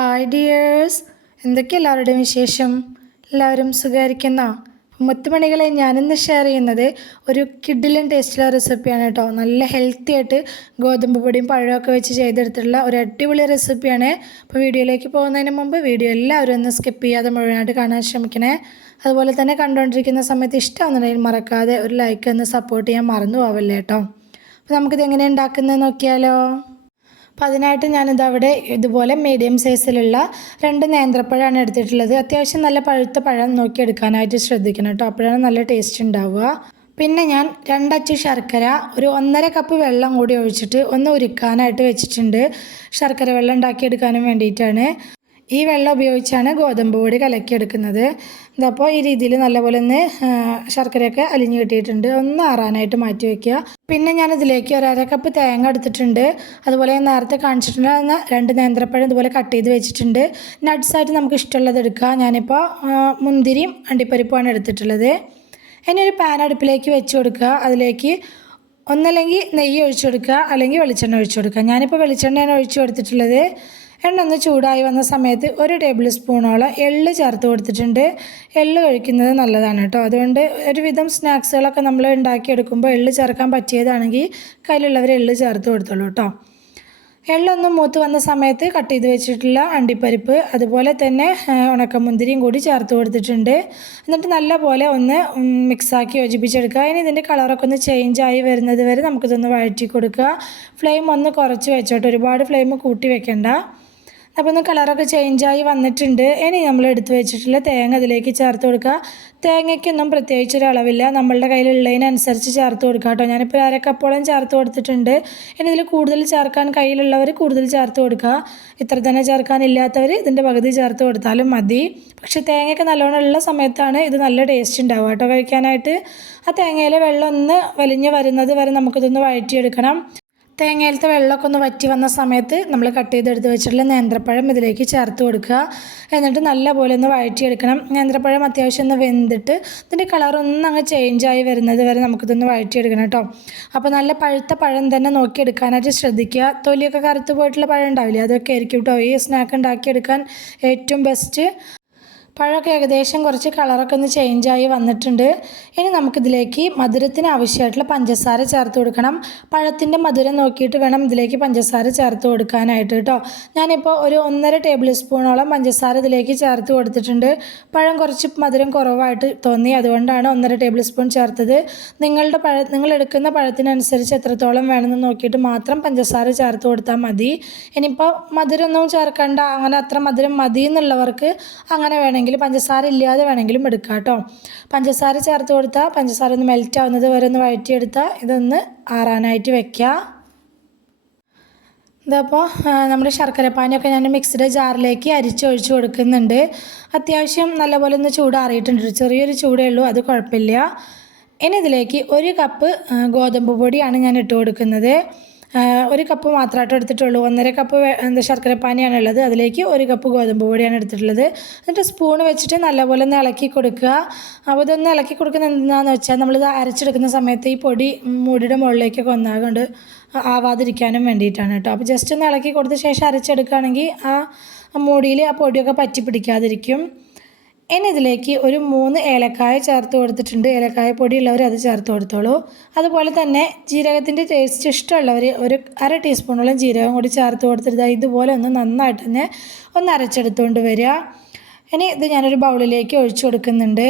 Hi dears എന്തൊക്കെ എല്ലാവരുടെയും വിശേഷം? എല്ലാവരും സുഖമായിരിക്കുന്ന? മുത്തുമണികളെ ഞാനിന്ന് ഷെയർ ചെയ്യുന്നത് ഒരു കിഡിലും ടേസ്റ്റുള്ള റെസിപ്പിയാണ് കേട്ടോ. നല്ല ഹെൽത്തി ആയിട്ട് ഗോതമ്പ് പൊടിയും പഴമൊക്കെ വെച്ച് ചെയ്തെടുത്തിട്ടുള്ള ഒരു അടിപൊളി റെസിപ്പിയാണ് അപ്പോൾ വീഡിയോയിലേക്ക് പോകുന്നതിന് മുമ്പ് വീഡിയോ എല്ലാവരും ഒന്ന് സ്കിപ്പ് ചെയ്യാതെ മുഴുവനായിട്ട് കാണാൻ ശ്രമിക്കണേ. അതുപോലെ തന്നെ കണ്ടുകൊണ്ടിരിക്കുന്ന സമയത്ത് ഇഷ്ടമാണെന്നുണ്ടെങ്കിൽ മറക്കാതെ ഒരു ലൈക്ക് ഒന്ന് സപ്പോർട്ട് ചെയ്യാൻ മറന്നു പോവല്ലേ കേട്ടോ. അപ്പോൾ നമുക്കിത് എങ്ങനെ ഉണ്ടാക്കുന്നത് നോക്കിയാലോ? അപ്പോൾ അതിനായിട്ട് ഞാനിത് അവിടെ ഇതുപോലെ മീഡിയം സൈസിലുള്ള രണ്ട് നേന്ത്രപ്പഴമാണ് എടുത്തിട്ടുള്ളത്. അത്യാവശ്യം നല്ല പഴുത്ത പഴം നോക്കി എടുക്കാനായിട്ട് ശ്രദ്ധിക്കണം കേട്ടോ അപ്പോഴാണ് നല്ല ടേസ്റ്റ് ഉണ്ടാവുക. പിന്നെ ഞാൻ രണ്ടച്ചു ശർക്കര ഒരു ഒന്നര കപ്പ് വെള്ളം കൂടി ഒഴിച്ചിട്ട് ഒന്ന് ഉരുക്കാനായിട്ട് വെച്ചിട്ടുണ്ട്. ശർക്കര വെള്ളം ഉണ്ടാക്കിയെടുക്കാനും വേണ്ടിയിട്ടാണ്. ഈ വെള്ളം ഉപയോഗിച്ചാണ് ഗോതമ്പ് പൊടി കലക്കിയെടുക്കുന്നത്. ഇതപ്പോൾ ഈ രീതിയിൽ നല്ലപോലെ ഒന്ന് ശർക്കരയൊക്കെ അലിഞ്ഞു കിട്ടിയിട്ടുണ്ട്. ഒന്ന് ആറാനായിട്ട് മാറ്റി വയ്ക്കുക പിന്നെ ഞാൻ ഇതിലേക്ക് ഒരു അര കപ്പ് തേങ്ങ എടുത്തിട്ടുണ്ട്. അതുപോലെ നേരത്തെ കാണിച്ചിട്ടുണ്ടായിരുന്ന രണ്ട് നേന്ത്രപ്പഴം ഇതുപോലെ കട്ട് ചെയ്ത് വെച്ചിട്ടുണ്ട്. നട്ട്സായിട്ട് നമുക്ക് ഇഷ്ടമുള്ളത് എടുക്കുക. ഞാനിപ്പോൾ മുന്തിരിയും അണ്ടിപ്പരിപ്പുമാണ് എടുത്തിട്ടുള്ളത്. ഇനി ഒരു പാൻ അടുപ്പിലേക്ക് വെച്ച് കൊടുക്കുക. അതിലേക്ക് ഒന്നല്ലെങ്കിൽ നെയ്യ് ഒഴിച്ചു കൊടുക്കുക. അല്ലെങ്കിൽ വെളിച്ചെണ്ണ ഒഴിച്ചു കൊടുക്കുക. ഞാനിപ്പോൾ വെളിച്ചെണ്ണയാണ് ഒഴിച്ചു കൊടുത്തിട്ടുള്ളത്. എണ്ണ ഒന്ന് ചൂടായി വന്ന സമയത്ത് ഒരു ടേബിൾ സ്പൂണോളം എള്ള് ചേർത്ത് കൊടുത്തിട്ടുണ്ട്. എള്ള് കഴിക്കുന്നത് നല്ലതാണ് കേട്ടോ. അതുകൊണ്ട് ഒരുവിധം സ്നാക്സുകളൊക്കെ നമ്മൾ ഉണ്ടാക്കിയെടുക്കുമ്പോൾ എള്ള് ചേർക്കാൻ പറ്റിയതാണെങ്കിൽ കയ്യിലുള്ളവർ എള്ള് ചേർത്ത് കൊടുത്തോളൂ കേട്ടോ. എള്ളൊന്നും മൂത്ത് വന്ന സമയത്ത് കട്ട് ചെയ്ത് വെച്ചിട്ടുള്ള അണ്ടിപ്പരിപ്പ് അതുപോലെ തന്നെ ഉണക്കമുന്തിരിയും കൂടി ചേർത്ത് കൊടുത്തിട്ടുണ്ട്. എന്നിട്ട് നല്ല പോലെ ഒന്ന് മിക്സാക്കി യോജിപ്പിച്ചെടുക്കുക. ഇനി ഇതിന്റെ കളറൊക്കെ ഒന്ന് ചേഞ്ച് ആയി വരുന്നത് വരെ നമുക്കിതൊന്ന് വഴറ്റി കൊടുക്കുക. ഫ്ലെയിം ഒന്ന് കുറച്ച് വെച്ചോട്ടെ. ഒരുപാട് ഫ്ലെയിം കൂട്ടി വെക്കണ്ട. അപ്പോൾ ഒന്ന് കളറൊക്കെ ചേഞ്ചായി വന്നിട്ടുണ്ട്. ഇനി നമ്മൾ എടുത്തു വെച്ചിട്ടുള്ള തേങ്ങ അതിലേക്ക് ചേർത്ത് കൊടുക്കുക. തേങ്ങയ്ക്കൊന്നും പ്രത്യേകിച്ച് ഒരു അളവില്ല. നമ്മളുടെ കയ്യിലുള്ളതിനനുസരിച്ച് ചേർത്ത് കൊടുക്കുക കേട്ടോ. ഞാനിപ്പോൾ അരക്കപ്പോളം കപ്പോളം ചേർത്ത് കൊടുത്തിട്ടുണ്ട്. ഇനി ഇതിൽ കൂടുതൽ ചേർക്കാൻ കയ്യിലുള്ളവർ കൂടുതൽ ചേർത്ത് കൊടുക്കുക. ഇത്ര തന്നെ ചേർക്കാനില്ലാത്തവർ ഇതിന്റെ പകുതി ചേർത്ത് കൊടുത്താലും മതി. പക്ഷേ തേങ്ങയൊക്കെ നല്ലോണം ഉള്ള സമയത്താണ് ഇത് നല്ല ടേസ്റ്റ് ഉണ്ടാവുക കേട്ടോ കഴിക്കാനായിട്ട്. ആ തേങ്ങയിലെ വെള്ളം ഒന്ന് വലിഞ്ഞ് വരുന്നത് വരെ നമുക്കിതൊന്ന് വഴറ്റിയെടുക്കണം. തേങ്ങയിലത്തെ വെള്ളമൊക്കെ ഒന്ന് വറ്റി വന്ന സമയത്ത് നമ്മൾ കട്ട് ചെയ്തെടുത്ത് വെച്ചിട്ടുള്ള നേന്ത്രപ്പഴം ഇതിലേക്ക് ചേർത്ത് കൊടുക്കുക. എന്നിട്ട് നല്ലപോലെ ഒന്ന് വഴറ്റിയെടുക്കണം. നേന്ത്രപ്പഴം അത്യാവശ്യം ഒന്ന് വെന്തിട്ട് ഇതിന്റെ കളറൊന്നും അങ്ങ് ചേഞ്ചായി വരുന്നത് വരെ നമുക്കിതൊന്ന് വഴറ്റിയെടുക്കണം കേട്ടോ. അപ്പോൾ നല്ല പഴുത്ത പഴം തന്നെ നോക്കിയെടുക്കാനായിട്ട് ശ്രദ്ധിക്കുക. തൊലിയൊക്കെ കറുത്ത് പോയിട്ടുള്ള പഴം ഉണ്ടാവില്ലേ? അതൊക്കെ ആയിരിക്കും കേട്ടോ ഈ സ്നാക്ക് ഉണ്ടാക്കിയെടുക്കാൻ ഏറ്റവും ബെസ്റ്റ് പഴമൊക്കെ ഏകദേശം കുറച്ച് കളറൊക്കെ ഒന്ന് ചേഞ്ചായി വന്നിട്ടുണ്ട്. ഇനി നമുക്കിതിലേക്ക് മധുരത്തിന് ആവശ്യമായിട്ടുള്ള പഞ്ചസാര ചേർത്ത് കൊടുക്കണം. പഴത്തിന്റെ മധുരം നോക്കിയിട്ട് വേണം ഇതിലേക്ക് പഞ്ചസാര ചേർത്ത് കൊടുക്കാനായിട്ട് കേട്ടോ. ഞാനിപ്പോൾ ഒരു ഒന്നര ടേബിൾ സ്പൂണോളം പഞ്ചസാര ഇതിലേക്ക് ചേർത്ത് കൊടുത്തിട്ടുണ്ട്. പഴം കുറച്ച് മധുരം കുറവായിട്ട് തോന്നി അതുകൊണ്ടാണ് ഒന്നര ടേബിൾ സ്പൂൺ ചേർത്തത്. നിങ്ങളുടെ പഴ നിങ്ങൾ എടുക്കുന്ന പഴത്തിനനുസരിച്ച് എത്രത്തോളം വേണമെന്ന് നോക്കിയിട്ട് മാത്രം പഞ്ചസാര ചേർത്ത് കൊടുത്താൽ മതി. ഇനിയിപ്പോൾ മധുരമൊന്നും ചേർക്കണ്ട അങ്ങനെ അത്ര മധുരം മതി എന്നുള്ളവർക്ക് അങ്ങനെ വേണമെങ്കിൽ പഞ്ചസാര ഇല്ലാതെ വേണമെങ്കിലും എടുക്കാം കേട്ടോ. പഞ്ചസാര ചേർത്ത് കൊടുത്താൽ പഞ്ചസാര ഒന്ന് മെൽറ്റ് ആവുന്നത് വരെ ഒന്ന് വഴറ്റിയെടുത്താൽ ഇതൊന്ന് ആറാനായിട്ട് വെക്കുക ഇതപ്പോൾ നമ്മുടെ ശർക്കരപ്പാനിയൊക്കെ ഞാൻ മിക്സിയുടെ ജാറിലേക്ക് അരിച്ചൊഴിച്ച് കൊടുക്കുന്നുണ്ട്. അത്യാവശ്യം നല്ലപോലെ ഒന്ന് ചൂടാറിയിട്ടുണ്ട് ചെറിയൊരു ചൂടേ ഉള്ളൂ അത് കുഴപ്പമില്ല. ഇനി ഇതിലേക്ക് ഒരു കപ്പ് ഗോതമ്പ് പൊടിയാണ് ഞാൻ ഇട്ട് കൊടുക്കുന്നത്. ഒരു കപ്പ് മാത്രമായിട്ട് എടുത്തിട്ടുള്ളൂ. ഒന്നര കപ്പ് എന്താ ശർക്കരപ്പാനിയാണ് ഉള്ളത്. അതിലേക്ക് ഒരു കപ്പ് ഗോതമ്പ് പൊടിയാണ് എടുത്തിട്ടുള്ളത്. എന്നിട്ട് സ്പൂൺ വെച്ചിട്ട് നല്ലപോലെ ഒന്ന് ഇളക്കി കൊടുക്കുക. അപ്പോൾ ഇതൊന്ന് ഇളക്കി കൊടുക്കുന്ന എന്താണെന്ന് വെച്ചാൽ നമ്മളിത് അരച്ചെടുക്കുന്ന സമയത്ത് ഈ പൊടി മുടിയുടെ മുകളിലേക്കൊക്കെ ഒന്നാകൊണ്ട് ആവാതിരിക്കാനും വേണ്ടിയിട്ടാണ് കേട്ടോ. അപ്പോൾ ജസ്റ്റ് ഒന്ന് ഇളക്കി കൊടുത്ത ശേഷം അരച്ചെടുക്കുകയാണെങ്കിൽ ആ മുടിയിൽ ആ പൊടിയൊക്കെ പറ്റി പിടിക്കാതിരിക്കും ഇനി ഇതിലേക്ക് ഒരു മൂന്ന് ഏലക്കായ ചേർത്ത് കൊടുത്തിട്ടുണ്ട്. ഏലക്കായ പൊടി പൊടിയുള്ളവർ അത് ചേർത്ത് കൊടുത്തോളൂ. അതുപോലെ തന്നെ ജീരകത്തിന്റെ ടേസ്റ്റ് ഇഷ്ടമുള്ളവർ ഒരു അര ടീസ്പൂണോളം ജീരകം കൂടി ചേർത്ത് കൊടുത്തിട്ട് ഇതുപോലെ ഒന്ന് നന്നായിട്ട് തന്നെ ഒന്ന് അരച്ചെടുത്തുകൊണ്ട് വരിക ഇനി ഇത് ഞാനൊരു ബൗളിലേക്ക് ഒഴിച്ചു കൊടുക്കുന്നുണ്ട്.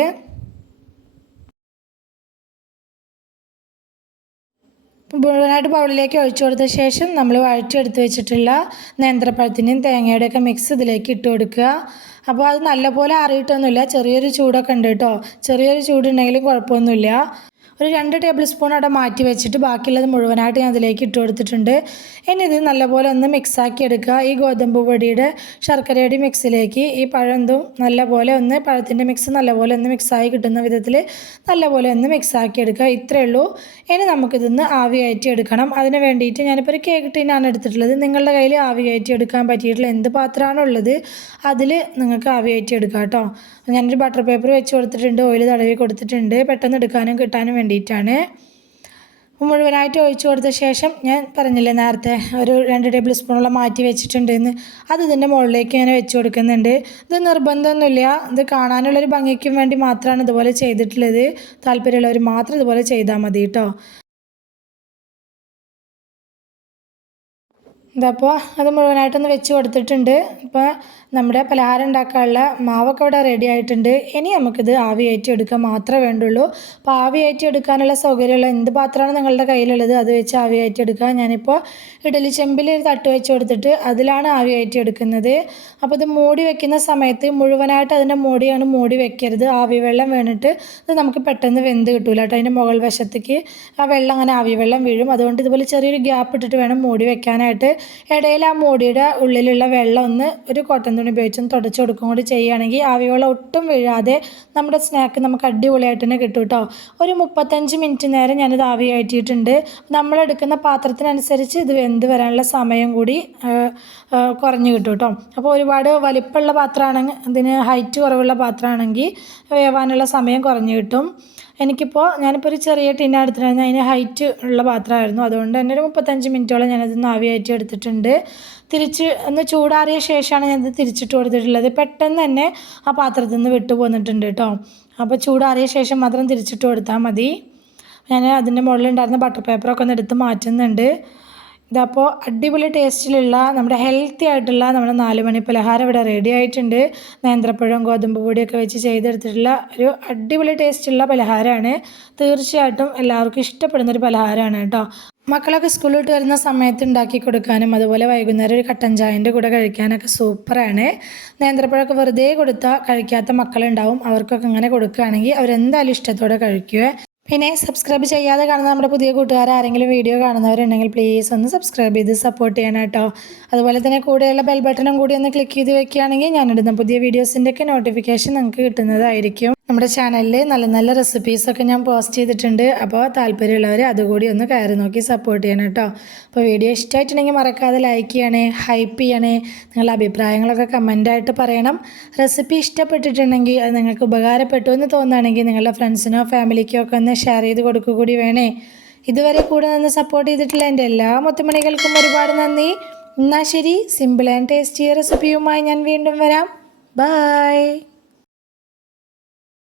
മുഴുവനായിട്ട് ബൗളിലേക്ക് ഒഴിച്ചു കൊടുത്ത ശേഷം നമ്മൾ വഴറ്റിയെടുത്ത് വെച്ചിട്ടുള്ള നേന്ത്രപ്പഴത്തിന്റെയും തേങ്ങയുടെയൊക്കെ മിക്സ് ഇതിലേക്ക് ഇട്ട് കൊടുക്കുക. അപ്പോൾ അത് നല്ലപോലെ അറിയിട്ടൊന്നുമില്ല ചെറിയൊരു ചൂടൊക്കെ ഉണ്ട് കേട്ടോ. ചെറിയൊരു ചൂടുണ്ടെങ്കിലും കുഴപ്പമൊന്നുമില്ല. ഒരു രണ്ട് ടേബിൾ സ്പൂൺ അവിടെ മാറ്റി വെച്ചിട്ട് ബാക്കിയുള്ളത് മുഴുവനായിട്ട് ഞാൻ അതിലേക്ക് ഇട്ട് കൊടുത്തിട്ടുണ്ട്. ഇനി ഇത് നല്ലപോലെ ഒന്ന് മിക്സാക്കി എടുക്കുക. ഈ ഗോതമ്പ് പൊടിയുടെ ശർക്കരയുടെ മിക്സിലേക്ക് ഈ പഴന്തും നല്ലപോലെ ഒന്ന് പഴത്തിന്റെ മിക്സ് നല്ലപോലെ ഒന്ന് മിക്സായി കിട്ടുന്ന വിധത്തിൽ നല്ലപോലെ ഒന്ന് മിക്സാക്കി എടുക്കുക. ഇത്രയേ ഉള്ളൂ. ഇനി നമുക്കിതൊന്ന് ആവി കയറ്റി എടുക്കണം. അതിന് വേണ്ടിയിട്ട് ഞാനിപ്പോൾ ഒരു കേക്ക് ടീനാണ് എടുത്തിട്ടുള്ളത്. നിങ്ങളുടെ കയ്യിൽ ആവി കയറ്റി എടുക്കാൻ പറ്റിയിട്ടുള്ള എന്ത് പാത്രമാണോ ഉള്ളത് അതിൽ നിങ്ങൾക്ക് ആവി കയറ്റി എടുക്കാം കേട്ടോ. ഞാനൊരു ബട്ടർ പേപ്പർ വെച്ച് കൊടുത്തിട്ടുണ്ട്. ഓയിൽ തടവി കൊടുത്തിട്ടുണ്ട്. പെട്ടെന്ന് എടുക്കാനും കിട്ടാനും വേണ്ടിയിട്ടാണ്. മുഴുവനായിട്ട് ഒഴിച്ചു കൊടുത്ത ശേഷം ഞാൻ പറഞ്ഞില്ലേ നേരത്തെ ഒരു രണ്ട് ടേബിൾ സ്പൂണോളം മാറ്റി വെച്ചിട്ടുണ്ട് എന്ന്. അത് ഇതിന്റെ മുകളിലേക്ക് ഇങ്ങനെ വെച്ച് കൊടുക്കുന്നുണ്ട്. ഇത് നിർബന്ധമൊന്നുമില്ല. ഇത് കാണാനുള്ളൊരു ഭംഗിക്കും വേണ്ടി മാത്രമാണ് ഇതുപോലെ ചെയ്തിട്ടുള്ളത്. താല്പര്യമുള്ളവർ മാത്രം ഇതുപോലെ ചെയ്താൽ മതി കേട്ടോ. ഇതപ്പോൾ അത് മുഴുവനായിട്ടൊന്ന് വെച്ച് കൊടുത്തിട്ടുണ്ട്. ഇപ്പോൾ നമ്മുടെ പലഹാരം ഉണ്ടാക്കാനുള്ള മാവൊക്കെ ഇവിടെ റെഡി ആയിട്ടുണ്ട്. ഇനി നമുക്കിത് ആവി എടുക്കാൻ മാത്രമേ വേണ്ടുള്ളൂ. അപ്പോൾ ആവി എടുക്കാനുള്ള സൗകര്യമുള്ള എന്ത് പാത്രമാണ് നിങ്ങളുടെ കയ്യിലുള്ളത്? അത് വെച്ച് ആവി എടുക്കുക ഞാനിപ്പോൾ ഇഡലി ചെമ്പിൽ ഒരു തട്ട് വെച്ച് കൊടുത്തിട്ട് അതിലാണ് ആവി എടുക്കുന്നത് അപ്പോൾ ഇത് മൂടി വെക്കുന്ന സമയത്ത് മുഴുവനായിട്ട് അതിന്റെ മൂടിയാണ് മൂടി വെക്കരുത്. ആവി വെള്ളം വീണിട്ട് ഇത് നമുക്ക് പെട്ടെന്ന് വെന്ത് കിട്ടൂല കേട്ടോ. അതിന്റെ മുകൾ വശത്തേക്ക് ആ വെള്ളം അങ്ങനെ ആവി വെള്ളം വീഴും. അതുകൊണ്ട് ഇതുപോലെ ചെറിയൊരു ഗ്യാപ്പ് ഇട്ടിട്ട് വേണം മൂടി വെക്കാനായിട്ട്. ഇടയിൽ ആ മൂടിയുടെ ഉള്ളിലുള്ള വെള്ളം ഒന്ന് ഒരു കോട്ടൺ തുണി ഉപയോഗിച്ചൊന്ന് തുടച്ച് കൊടുക്കും കൂടി ചെയ്യുകയാണെങ്കിൽ ആവിയോളം ഒട്ടും വീഴാതെ നമ്മുടെ സ്നാക്ക് നമുക്ക് അടിപൊളിയായിട്ട് തന്നെ കിട്ടും കേട്ടോ. ഒരു മുപ്പത്തഞ്ച് മിനിറ്റ് നേരം ഞാനിത് ആവി കയറ്റിയിട്ടുണ്ട്. നമ്മളെടുക്കുന്ന പാത്രത്തിനനുസരിച്ച് ഇത് വെന്ത് വരാനുള്ള സമയം കൂടി കുറഞ്ഞു കിട്ടും കേട്ടോ. അപ്പോൾ ഒരുപാട് വലിപ്പമുള്ള പാത്രമാണെങ്കിൽ ഇതിന് ഹൈറ്റ് കുറവുള്ള പാത്രമാണെങ്കിൽ വേവാനുള്ള സമയം കുറഞ്ഞു കിട്ടും. എനിക്കിപ്പോൾ ഞാനിപ്പോൾ ഒരു ചെറിയ ടിന്ന എടുത്തിട്ടുണ്ടായിരുന്നു. അതിന് ഹൈറ്റ് ഉള്ള പാത്രമായിരുന്നു. അതുകൊണ്ട് തന്നെ ഒരു മുപ്പത്തഞ്ച് മിനിറ്റോളം ഞാനത് ആവിയായിട്ട് എടുത്തിട്ടുണ്ട്. തിരിച്ച് ഒന്ന് ചൂടാറിയ ശേഷമാണ് ഞാനത് തിരിച്ചിട്ട് കൊടുത്തിട്ടുള്ളത്. പെട്ടെന്ന് തന്നെ ആ പാത്രത്തിൽ നിന്ന് വിട്ടു പോന്നിട്ടുണ്ട് കേട്ടോ. അപ്പോൾ ചൂടാറിയ ശേഷം മാത്രം തിരിച്ചിട്ട് കൊടുത്താൽ മതി. ഞാൻ അതിന്റെ മുകളിലുണ്ടായിരുന്ന ബട്ടർ പേപ്പറൊക്കെ ഒന്ന് എടുത്ത് മാറ്റുന്നുണ്ട്. ഇതപ്പോൾ അടിപൊളി ടേസ്റ്റിലുള്ള നമ്മുടെ ഹെൽത്തി ആയിട്ടുള്ള നമ്മുടെ നാല് മണി പലഹാരം ഇവിടെ റെഡി ആയിട്ടുണ്ട്. നേന്ത്രപ്പഴം ഗോതമ്പ് പൊടിയൊക്കെ വെച്ച് ചെയ്തെടുത്തിട്ടുള്ള ഒരു അടിപൊളി ടേസ്റ്റുള്ള പലഹാരമാണ്. തീർച്ചയായിട്ടും എല്ലാവർക്കും ഇഷ്ടപ്പെടുന്ന ഒരു പലഹാരമാണ് കേട്ടോ. മക്കളൊക്കെ സ്കൂളിൽ വിട്ട് വരുന്ന സമയത്ത് ഉണ്ടാക്കി കൊടുക്കാനും അതുപോലെ വൈകുന്നേരം ഒരു കട്ടൻ ചായന്റെ കൂടെ കഴിക്കാനൊക്കെ സൂപ്പറാണ് നേന്ത്രപ്പഴമൊക്കെ വെറുതെ കൊടുത്താൽ കഴിക്കാത്ത മക്കളുണ്ടാവും. അവർക്കൊക്കെ ഇങ്ങനെ കൊടുക്കുകയാണെങ്കിൽ അവരെന്തായാലും ഇഷ്ടത്തോടെ കഴിക്കുക പിന്നെ സബ്സ്ക്രൈബ് ചെയ്യാതെ കാണുന്ന നമ്മുടെ പുതിയ കൂട്ടുകാർ ആരെങ്കിലും വീഡിയോ കാണുന്നവരുണ്ടെങ്കിൽ പ്ലീസ് ഒന്ന് സബ്സ്ക്രൈബ് ചെയ്ത് സപ്പോർട്ട് ചെയ്യണം കേട്ടോ. അതുപോലെ തന്നെ കൂടെയുള്ള ബെൽ ബട്ടണും കൂടി ഒന്ന് ക്ലിക്ക് ചെയ്ത് വെക്കുകയാണെങ്കിൽ ഞാനിടുന്ന പുതിയ വീഡിയോസിന്റെയൊക്കെ നോട്ടിഫിക്കേഷൻ നിങ്ങൾക്ക് കിട്ടുന്നതായിരിക്കും. നമ്മുടെ ചാനലിൽ നല്ല നല്ല റെസിപ്പീസൊക്കെ ഞാൻ പോസ്റ്റ് ചെയ്തിട്ടുണ്ട്. അപ്പോൾ താല്പര്യമുള്ളവർ അതുകൂടി ഒന്ന് കയറി നോക്കി സപ്പോർട്ട് ചെയ്യണം കേട്ടോ. അപ്പോൾ വീഡിയോ ഇഷ്ടമായിട്ടുണ്ടെങ്കിൽ മറക്കാതെ ലൈക്ക് ചെയ്യണേ ഹൈപ്പ് ചെയ്യണേ നിങ്ങളുടെ അഭിപ്രായങ്ങളൊക്കെ കമന്റായിട്ട് പറയണം. റെസിപ്പി ഇഷ്ടപ്പെട്ടിട്ടുണ്ടെങ്കിൽ അത് നിങ്ങൾക്ക് ഉപകാരപ്പെട്ടു എന്ന് തോന്നുകയാണെങ്കിൽ നിങ്ങളുടെ ഫ്രണ്ട്സിനോ ഫാമിലിക്കോ ഒക്കെ ഒന്ന് ഷെയർ ചെയ്ത് കൊടുക്കുക കൂടി വേണേ. ഇതുവരെ കൂടെ നിന്ന് സപ്പോർട്ട് ചെയ്തിട്ടുള്ള എന്റെ എല്ലാ മുത്തുമണികൾക്കും ഒരുപാട് നന്ദി. എന്നാൽ ശരി. സിമ്പിൾ ആൻഡ് ടേസ്റ്റി റെസിപ്പിയുമായി ഞാൻ വീണ്ടും വരാം. ബൈ